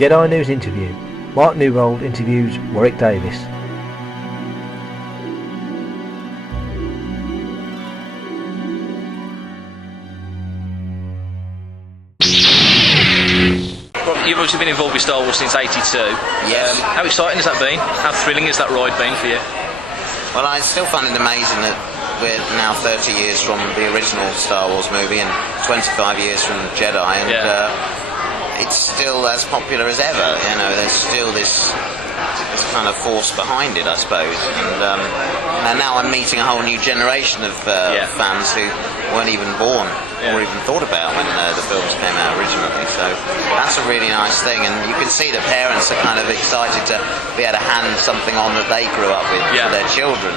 Jedi News Interview. Mark Newbold interviews Warwick Davis. You've obviously been involved with Star Wars since '82. Yes. How exciting has that been? How thrilling has that ride been for you? Well, I still find it amazing that we're now 30 years from the original Star Wars movie and 25 years from Jedi, and it's still as popular as ever. You know, there's still this kind of force behind it, I suppose. And now I'm meeting a whole new generation of fans who weren't even born or even thought about when the films came out originally. So that's a really nice thing, and you can see the parents are kind of excited to be able to hand something on that they grew up with for their children,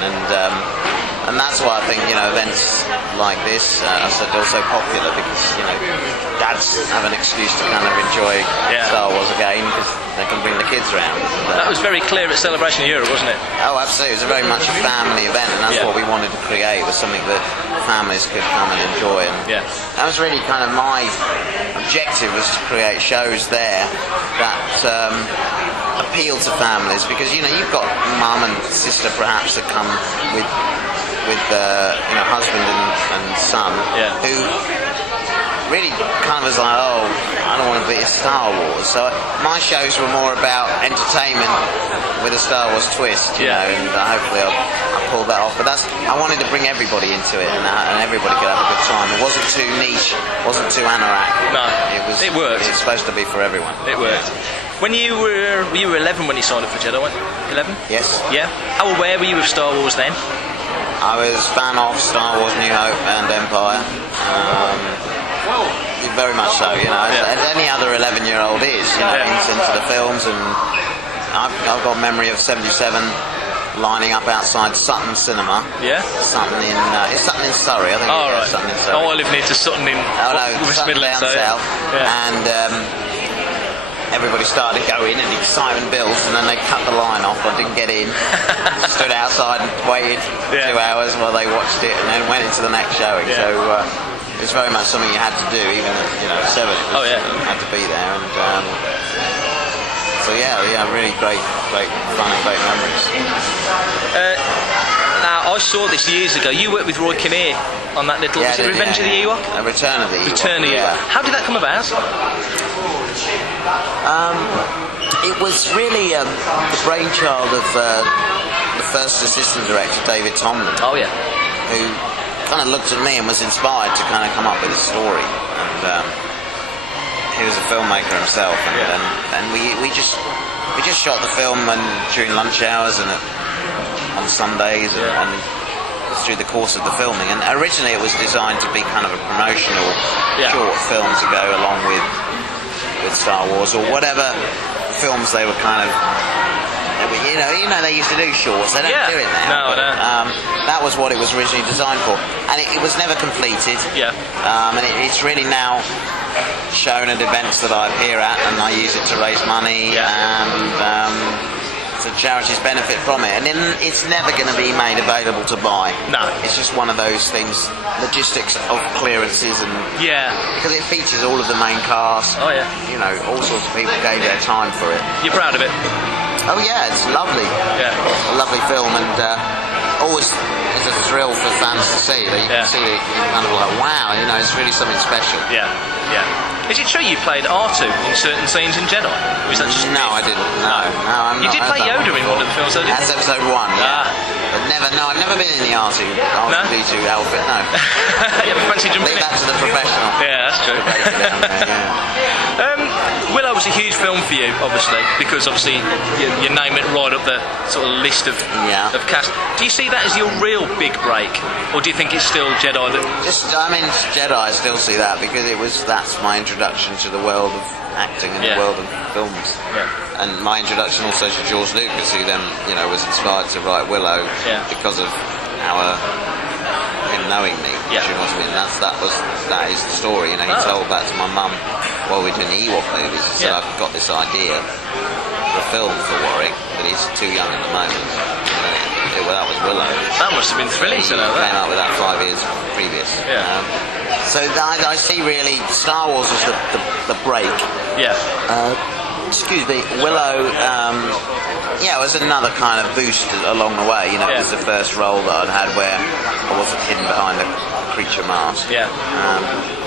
and that's why I think, you know, events like this are so popular, because, you know, dads have an excuse to kind of enjoy Star Wars again because they can bring the kids around. That was very clear at Celebration Europe, wasn't it? Oh, absolutely. It was very much a family event, and that's what we wanted to create, was something that families could come and enjoy. And that was really kind of my objective, was to create shows there that appeal to families, because, you know, you've got mum and sister perhaps that come with you know, husband and son who really kind of was like, oh, I don't want to be a Star Wars. So my shows were more about entertainment with a Star Wars twist, you know, and hopefully I'll pull that off. But I wanted to bring everybody into it, and everybody could have a good time. It wasn't too niche, wasn't too anorak. No, it worked. It's supposed to be for everyone. It worked. When you were 11 when you signed up for Jedi, weren't you? 11? Yes. Yeah. How aware were you of Star Wars then? I was fan of Star Wars, New Hope and Empire. Very much so, you know, as any other 11-year-old is, you know, into the films. And I've got memory of 77 lining up outside Sutton Cinema. Yeah? Sutton in, it's Sutton in Surrey, I think. Oh, right. Sutton in Surrey. Oh, I live near to Sutton in West Midlands. Down south. And everybody started going and the excitement builds, and then they cut the line off. I didn't get in. Stood outside and waited 2 hours while they watched it, and then went into the next showing. So it's very much something you had to do, even at, you know, 7. You had to be there, and so really great fun and great memories. Now, I saw this years ago. You worked with Roy Kinnear on that little Revenge of the Ewok? Return of the Ewok. Return of the Ewok. How did that come about? It was really the brainchild of the first assistant director, David Tomlin. Oh yeah. Who kind of looked at me and was inspired to kind of come up with a story. And he was a filmmaker himself, and we just shot the film during lunch hours and on Sundays and through the course of the filming. And originally it was designed to be kind of a promotional short film to go along with Star Wars or whatever films they were kind of, you know they used to do shorts. They don't do it now. No. That was what it was originally designed for, and it was never completed. And it's really now shown at events that I appear at, and I use it to raise money, and the charities benefit from it. And then it's never going to be made available to buy. No. It's just one of those things, logistics of clearances, and because it features all of the main cast. Oh yeah. You know, all sorts of people gave their time for it. You're proud of it? Oh yeah, it's lovely. Yeah. It's a lovely film, and always is a thrill for fans to see. You can see it kind of like, wow, you know, it's really something special. Yeah. Is it true you played R2 in certain scenes in Jedi? Or is that just I didn't. No, you did play Yoda in one of the films, though, didn't you? That's episode 1, I've never been in the R2D2 outfit, no. You haven't fancied jumping in? Leave that to the professional. Yeah, that's true. Willow was a huge film for you, obviously, because obviously you name it right up the sort of list of cast. Do you see that as your real big break, or do you think it's still Jedi that? Jedi, I still see that, because that's my introduction to the world of acting and the world of films. And my introduction also to George Lucas, who then, you know, was inspired to write Willow because of him knowing me. You know what I mean? That is the story. You know, he told that to my mum while we were doing the Ewok movies. He said, I've got this idea for a film for Warwick, but he's too young at the moment. That was Willow. That must have been thrilling to know that. He came out with that 5 years previous. So I see really Star Wars as the break. excuse me, Willow, it was another kind of boost along the way. It was the first role that I'd had where I wasn't hidden behind a creature mask. Yeah.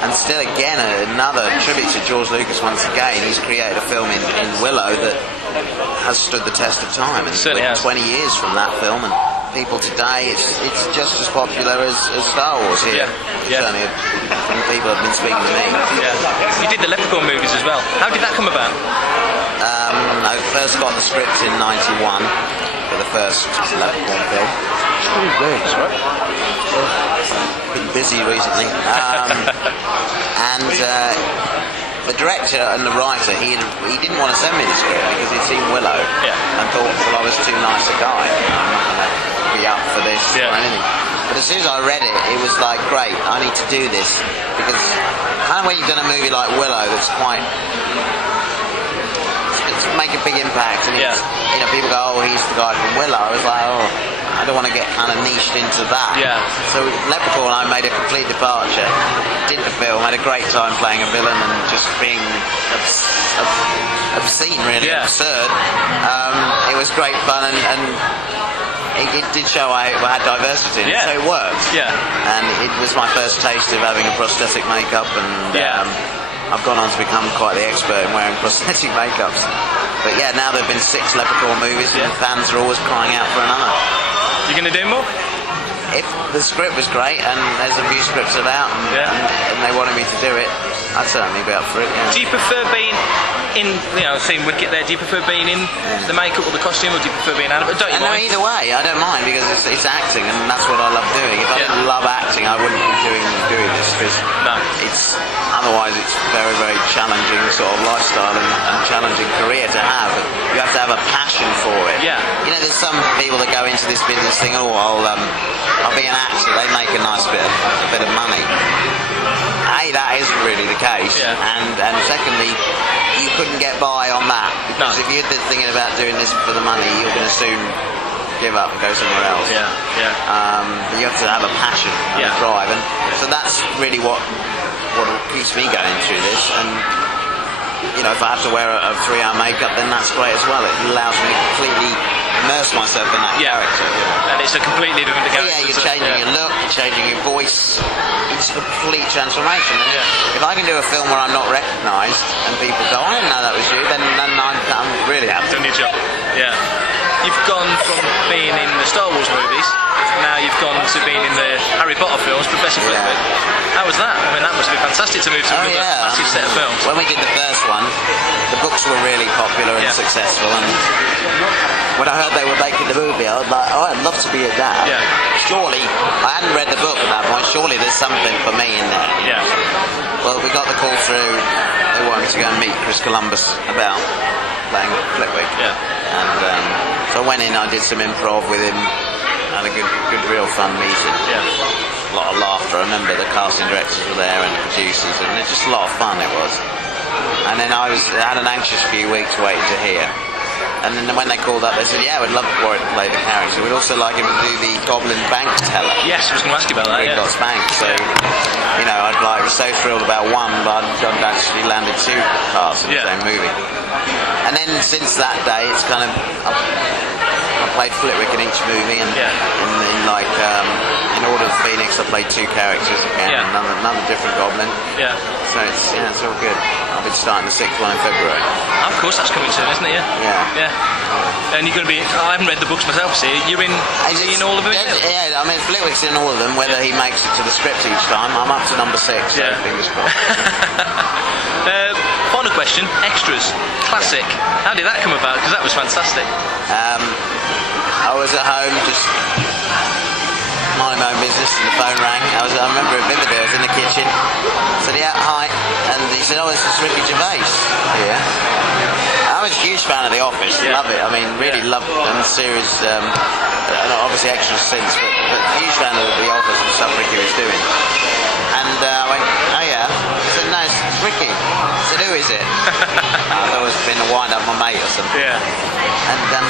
And still, again, another tribute to George Lucas once again. He's created a film in Willow that has stood the test of time. And certainly has. 20 years from that film, and people today, it's just as popular as Star Wars here. Yeah. Certainly, from people have been speaking to me. Yeah. You did the Leprechaun movies as well. How did that come about? I first got the script in '91 for the first Leprechaun film. It's really weird, right? Been busy recently. And the director and the writer, he didn't want to send me the script because he'd seen Willow and thought, well, I was too nice a guy. I'm not going to be up for this or anything. But as soon as I read it, it was like, great, I need to do this. Because kind of when you've done a movie like Willow that's quite... It's make a big impact, and it's, people go, oh, he's the guy from Willow. I was like, oh, I don't want to get kind of niched into that. Yeah. So Leprechaun, I made a complete departure. Did the film, had a great time playing a villain and just being obscene, really absurd. It was great fun, and it did show I had diversity in it, so it worked. Yeah. And it was my first taste of having a prosthetic makeup, and I've gone on to become quite the expert in wearing prosthetic makeups. But now there have been 6 Leprechaun movies, and fans are always crying out for another. You going to do more? If the script was great, and there's a few scripts about, and they wanted me to do it, I'd certainly be up for it. Do you prefer being in, seeing Wicket there, do you prefer being in the makeup or the costume, or do you prefer being animated? Don't you mind? Either way, I don't mind, because it's acting, and that's what I love doing. If I didn't love acting, I wouldn't be doing this, because otherwise it's very, very challenging sort of lifestyle and challenging career to have. You have to have a passion for it. Yeah. There's some people that go into this business thinking, oh, I'll be an actor. They make a nice bit of money. That isn't really the case. Yeah. And secondly, you couldn't get by on that, because if you're thinking about doing this for the money, you're going to soon give up and go somewhere else. But you have to have a passion and a drive, and so that's really what keeps me going through this. And if I have to wear a 3-hour makeup, then that's great as well. It allows me to completely immerse myself in that character. And it's a completely different character. You're changing your look, you're changing your voice. It's a complete transformation. And if I can do a film where I'm not recognised and people go, I didn't know that was you, then I'm really happy. Done your job. Yeah. You've gone from being in the Star Wars movies, now you've gone to being in the Harry Potter films, Professor Flitwick. How was that? I mean, that must be fantastic to move to another massive set of films. When we did the first one, the books were really popular and successful, and when I heard they were making the movie, I was like, oh, I'd love to be at that. Yeah. Surely, I hadn't read the book at that point, surely there's something for me in there. Yeah. Well, we got the call through, they wanted to go and meet Chris Columbus about playing Flitwick. Yeah. And so I went in, I did some improv with him, had a good real fun meeting. Yeah. A lot of laughter. I remember the casting directors were there and the producers, and it's just a lot of fun it was. And then I had an anxious few weeks waiting to hear. And then when they called up, they said, we'd love Warwick to play the character. We'd also like him to do the Goblin bank teller. Yes, I was going to ask you about that. Got spanked. So, I was so thrilled about one, but I'd actually landed 2 parts in the same movie. And then since that day, it's kind of I played Flitwick in each movie, and in Order of the Phoenix, I played 2 characters again, another different Goblin. Yeah. So it's all good. I'll be starting the 6th one in February. Of course, that's coming soon, isn't it? Yeah. And you're going to be. I haven't read the books myself. So you're in all of them. Yeah, I mean Flitwick's in all of them. Whether he makes it to the script each time, I'm up to number 6. So fingers crossed. Final question: extras, classic. How did that come about? Because that was fantastic. I was at home just minding my own business, and the phone rang. I remember it vividly. I was in the kitchen. I said, hi. And he said, this is Ricky Gervais. Yeah. I was a huge fan of The Office. Love it. I mean, really loved it. And the series, and obviously extras since, but huge fan of The Office and stuff Ricky was doing. And I went, oh yeah. I said, no, it's Ricky. I said, who is it? I thought it was been to wind up my mate or something. Yeah. And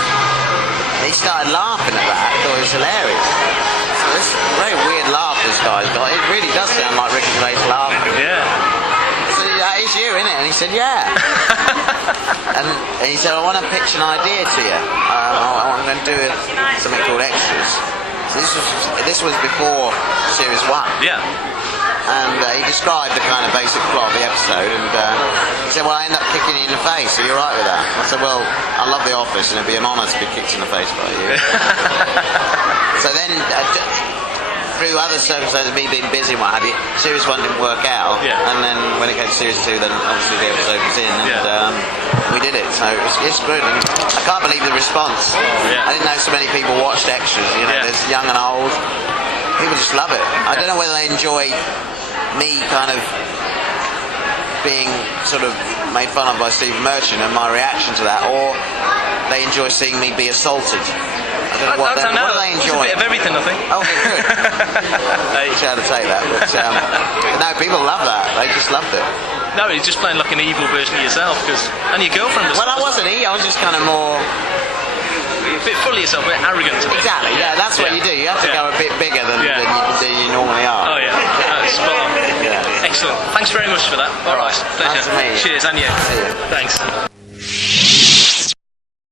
he started laughing at that. I thought it was hilarious. So this very weird laugh this guy's got. It really does sound like Ricky Gervais laughing. Yeah. So that is you, isn't it? And he said, yeah. and he said, I want to pitch an idea to you. I'm going to do something called Extras. So this was before Series 1. Yeah. And he described the kind of basic plot of the episode, and he said, well, I end up kicking you in the face, are you right with that? I said, well, I love The Office, and it'd be an honour to be kicked in the face by you. So then, through other circumstances, me being busy and what have you, Series 1 didn't work out, and then when it came to Series 2, then obviously the episode was in, and we did it, so it's good. And I can't believe the response. I didn't know so many people watched Extras, you know, there's young and old. People just love it. I don't know whether they enjoy me kind of being sort of made fun of by Stephen Merchant and my reaction to that, or they enjoy seeing me be assaulted. I don't know what they enjoy. It's a bit of everything, I think. Oh, good. I wish I had to say that, but no, people love that. They just loved it. No, you're just playing like an evil version of yourself, and your girlfriend was... Well, I wasn't I was just kind of more... A bit full of yourself, a bit arrogant. Exactly, that's what you do. You have to go a bit bigger than you normally are. Oh, yeah. Spot on. Excellent. Thanks very much for that. All right. Pleasure. Nice to meet you. Cheers, and you. See you. Thanks.